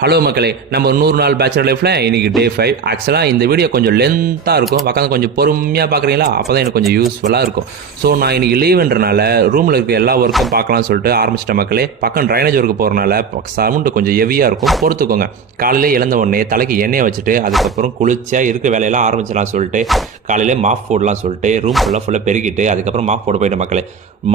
Hello மக்களே, நம்ம 100 நாள் பேச்சுலர் லைஃப்பில் இன்றைக்கி டே 5. ஆக்சுவலாக இந்த வீடியோ கொஞ்சம் லென்த்தாக இருக்கும், உட்காந்து கொஞ்சம் பொறுமையாக பார்க்குறீங்களா? அப்போ தான் எனக்கு கொஞ்சம் யூஸ்ஃபுல்லாக இருக்கும். ஸோ நான் இன்றைக்கி லீவுன்றனால ரூமில் இருக்க எல்லா ஒர்க்கும் பார்க்கலாம்னு சொல்லிட்டு ஆரம்பிச்சிட்டேன் மக்களே. பக்கம் ட்ரைனேஜ் ஒர்க்கு போகிறனால சவுண்டு கொஞ்சம் ஹெவியாக இருக்கும், பொறுத்துக்கோங்க. காலையில் எழுந்த உடனே தலைக்கு எண்ணெயை வச்சுட்டு அதுக்கப்புறம் குளிர்ச்சியாக இருக்க வேலையெல்லாம் ஆரம்பிச்சிடலாம் சொல்லிட்டு காலையிலே மாப் போடலாம் சொல்லிட்டு ரூம் ஃபுல்லாக பெருக்கிட்டு அதுக்கப்புறம் மாப் போட போயிட்டேன் மக்களே.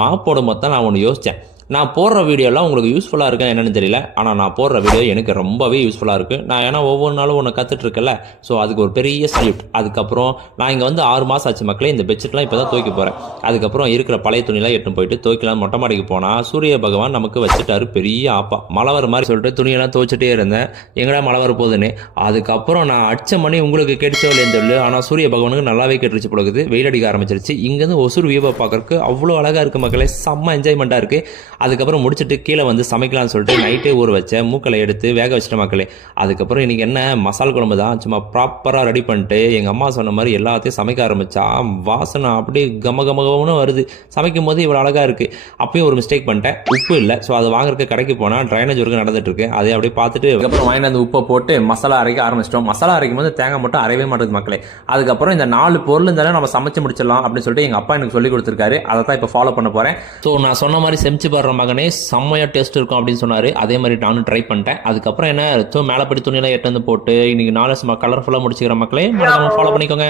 மாப் போடும் மொத்தம் நான் ஒன்று யோசித்தேன். நான் போடுற வீடியோலாம் உங்களுக்கு யூஸ்ஃபுல்லாக இருக்கா என்னன்னு தெரியல, ஆனால் நான் போடுற வீடியோ எனக்கு ரொம்பவே யூஸ்ஃபுல்லாக இருக்குது. நான் ஏன்னா ஒவ்வொரு நாளும் ஒன்று கற்றுட்ருக்கல, ஸோ அதுக்கு ஒரு பெரிய சல்யூட். அதுக்கப்புறம் நான் இங்கே வந்து 6 மாதம் ஆச்சு மக்களே. இந்த பெட்ஷீட்லாம் இப்போ தான் துவைக்க போகிறேன். அதுக்கப்புறம் இருக்கிற பழைய துணியெல்லாம் எடுத்து போயிட்டு துவைக்கலாம் மொட்டை மாடிக்கு போனால் சூரிய பகவான் நமக்கு வச்சுட்டாரு பெரிய ஆப்பா. மழை வர மாதிரி சொல்லிட்டு துணியெல்லாம் துவைச்சிட்டே இருந்தேன். எங்கடா மழை வர போகுதுன்னு. அதுக்கப்புறம் நான் அடிச்ச மணி உங்களுக்கு கேட்டுச்சோ இல்லைன்னு தெரியல, ஆனால் சூரிய பகவானுக்கு நல்லாவே கேட்டுருச்சு போகுது. வெயில் அடிக்க ஆரம்பிச்சிருச்சு. இங்கேருந்து ஒசூர் வியூவை பார்க்கறதுக்கு அவ்வளோ அழகாக இருக்குது மக்களே, செம்ம என்ஜாய்மெண்ட்டாக இருக்குது. அதுக்கப்புறம் முடிச்சுட்டு கீழே வந்து சமைக்கலாம்னு சொல்லிட்டு நைட்டே ஊற வச்சேன், மூக்களை எடுத்து வேக வச்சுட்ட மக்களே. அதுக்கப்புறம் இன்றைக்கி என்ன மசால் குழம்பு தான், சும்மா ப்ராப்பராக ரெடி பண்ணிட்டு எங்கள் அம்மா சொன்ன மாதிரி எல்லாத்தையும் சமைக்க ஆரம்பித்தா வாசனை அப்படியே கமகமகம்னு வருது. சமைக்கும் போது இவ்வளோ அழகாக இருக்குது. அப்பயும் ஒரு மிஸ்டேக் பண்ணிட்டேன், உப்பு இல்லை. ஸோ அது வாங்குறதுக்கு கடைக்கு போனால் ட்ரைனேஜ் ஒர்க்கு நடந்துட்டுருக்கு. அதை அப்படியே பார்த்துட்டு அதுக்கப்புறம் வாங்கிட்டு அந்த உப்பை போட்டு மசாலா அரைக்க ஆரம்பிச்சிட்டோம். மசாலா அரைக்கும் போது தேங்காய் மட்டும் அரையவே மாட்டேங்குது மக்களே. அதுக்கப்புறம் இந்த 4 பொருள் இருந்தாலும் நம்ம சமைச்சு முடிச்சிடலாம் அப்படின்னு சொல்லிட்டு எங்கள் அப்பா எனக்கு சொல்லி கொடுத்துருக்காரு. அதை தான் இப்போ ஃபாலோ பண்ண போகிறேன். ஸோ நான் சொன்ன மாதிரி செஞ்சு பாடுற மகனே செம்மையாக டேஸ்ட் இருக்கும் அப்படின்னு சொன்னார். அதே மாதிரி நானும் ட்ரை பண்ணிட்டேன். அதுக்கப்புறம் என்ன மேலே படி துணியெல்லாம் எட்டு வந்து போட்டு இன்னைக்கு 4 கலர்ஃபுல்லாக முடிச்சுக்கிற மக்களே. ஃபாலோ பண்ணிக்கோங்க.